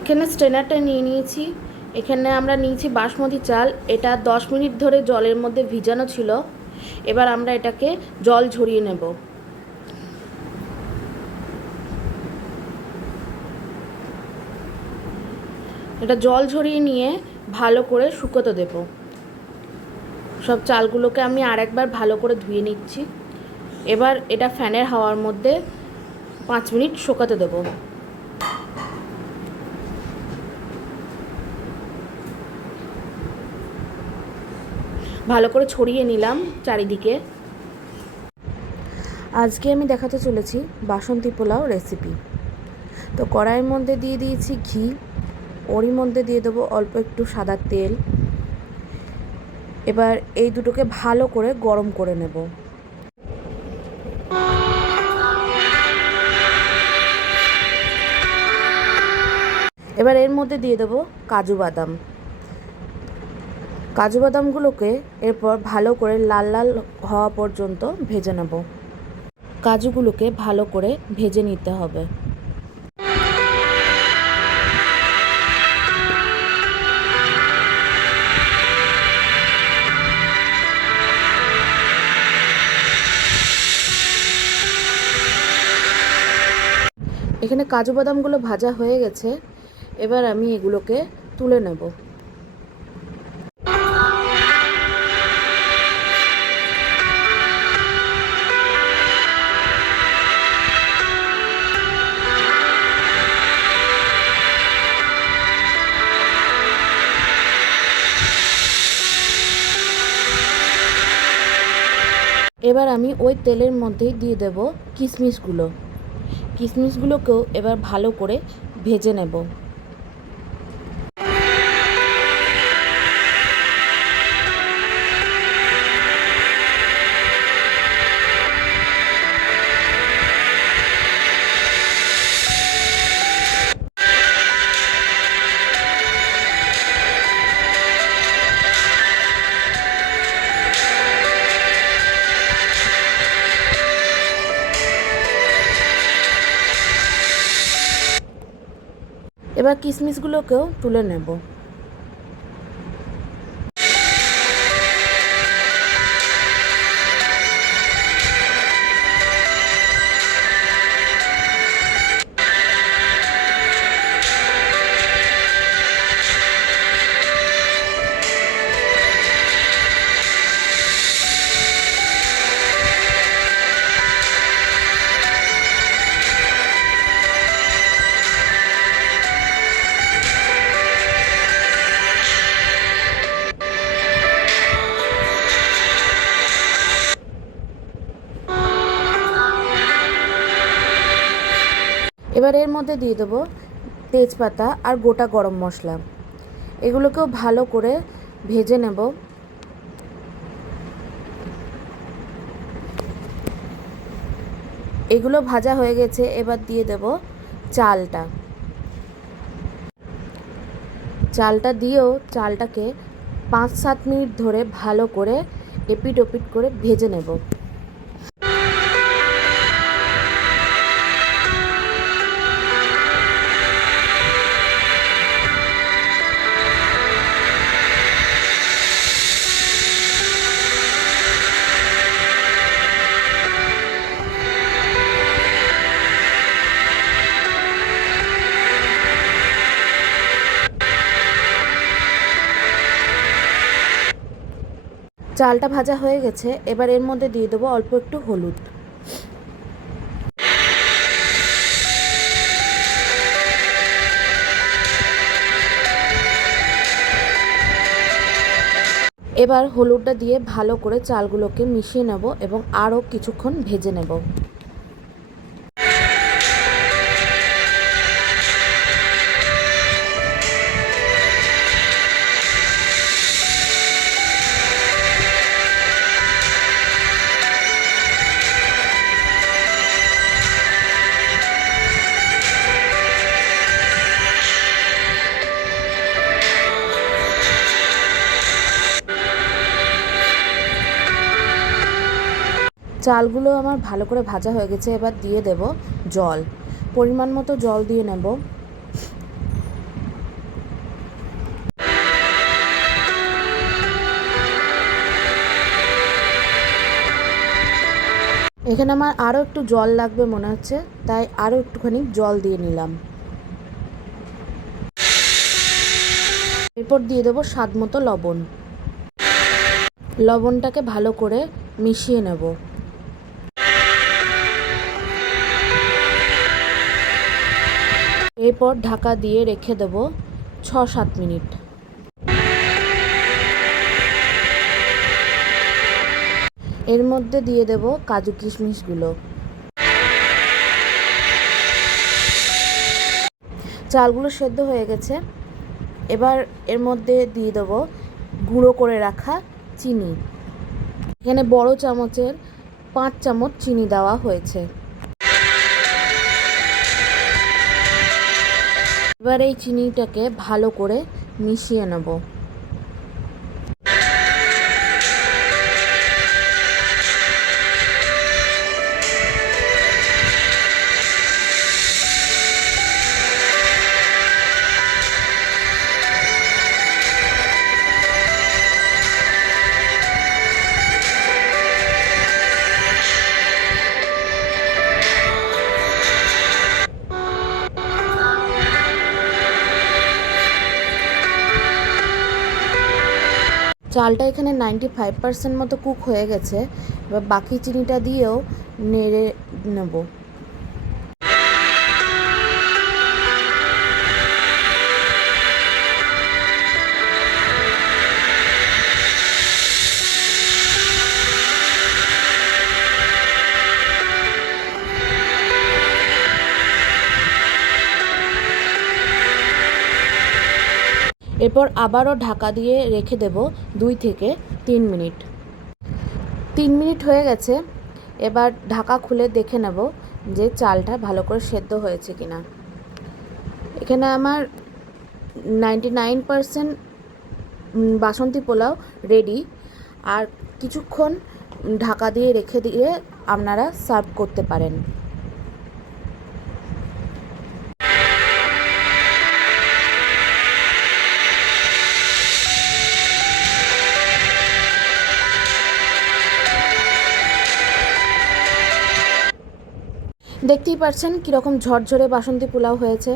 এখানে স্ট্রেনারটা নিয়ে নিয়েছি। এখানে আমরা নিয়েছি বাসমতি চাল। এটা 10 মিনিট ধরে জলের মধ্যে ভিজানো ছিল। এবার আমরা এটাকে জল ঝরিয়ে নেব। এটা জল ঝরিয়ে নিয়ে ভালো করে শুকোতে দেব। সব চালগুলোকে আমি আরেকবার ভালো করে ধুয়ে নিচ্ছি। এবার এটা ফ্যানের হাওয়ার মধ্যে 5 মিনিট শুকাতে দেব। ভালো করে ছড়িয়ে নিলাম চারিদিকে। আজকে আমি দেখাতে চলেছি বাসন্তী পোলাও রেসিপি। তো কড়াইয়ের মধ্যে দিয়ে দিয়েছি ঘি, ওরই মধ্যে দিয়ে দেবো অল্প একটু সাদা তেল। এবার এই দুটোকে ভালো করে গরম করে নেব। এবার এর মধ্যে দিয়ে দেবো কাজু বাদাম। কাজু বাদামগুলোকে এরপর ভালো করে লাল লাল হওয়া পর্যন্ত ভেজে নেব। কাজুগুলোকে ভালো করে ভেজে নিতে হবে। এখানে কাজু বাদামগুলো ভাজা হয়ে গেছে। এবার আমি এগুলোকে তুলে নেব। এবার আমি ওই তেলের মধ্যেই দিয়ে দেব কিশমিশগুলো। কিশমিশগুলোকেও এবার ভালো করে ভেজে নেব। এবার কিশমিশগুলোকেও তুলে নেব। এবার এর মধ্যে দিয়ে দেবো তেজপাতা আর গোটা গরম মশলা। এগুলোকেও ভালো করে ভেজে নেব। এগুলো ভাজা হয়ে গেছে। এবার দিয়ে দেব চালটা। চালটা দিয়েও চালটাকে 5-7 মিনিট ধরে ভালো করে এপিট ওপিট করে ভেজে নেব। চালটা ভাজা হয়ে গেছে। এবার এর মধ্যে দিয়ে দেবো অল্প একটু হলুদ। এবার হলুদটা দিয়ে ভালো করে চালগুলোকে মিশিয়ে নেব এবং আরও কিছুক্ষণ ভেজে নেব। চালগুলো আমার ভালো করে ভাজা হয়ে গেছে। এবার দিয়ে দেব জল। পরিমাণ মতো জল দিয়ে নেব। এখানে আমার আরও একটু জল লাগবে মনে হচ্ছে, তাই আরও একটুখানি জল দিয়ে নিলাম। এরপর দিয়ে দেবো স্বাদ মতো লবণ। লবণটাকে ভালো করে মিশিয়ে নেব। এরপর ঢাকা দিয়ে রেখে দেব 6-7 মিনিট। এর মধ্যে দিয়ে দেব কাজু কিশমিশগুলো। চালগুলো সেদ্ধ হয়ে গেছে। এবার এর মধ্যে দিয়ে দেব গুঁড়ো করে রাখা চিনি। এখানে বড় চামচের 5 চামচ চিনি দেওয়া হয়েছে। এবার এই চিনিটাকে ভালো করে মিশিয়ে নেব। চালটা এখানে 95% মতো কুক হয়ে গেছে। এবার বাকি চিনিটা দিয়েও নেড়ে নেব। এরপর আবারও ঢাকা দিয়ে রেখে দেব 2 থেকে 3 মিনিট। 3 মিনিট হয়ে গেছে। এবার ঢাকা খুলে দেখে নেব যে চালটা ভালো করে সেদ্ধ হয়েছে কিনা। এখানে আমার 99% বাসন্তী পোলাও রেডি। আর কিছুক্ষণ ঢাকা দিয়ে রেখে দিয়ে আপনারা সার্ভ করতে পারেন। দেখতেই পাচ্ছেন কীরকম ঝরঝরে বাসন্তী পোলাও হয়েছে।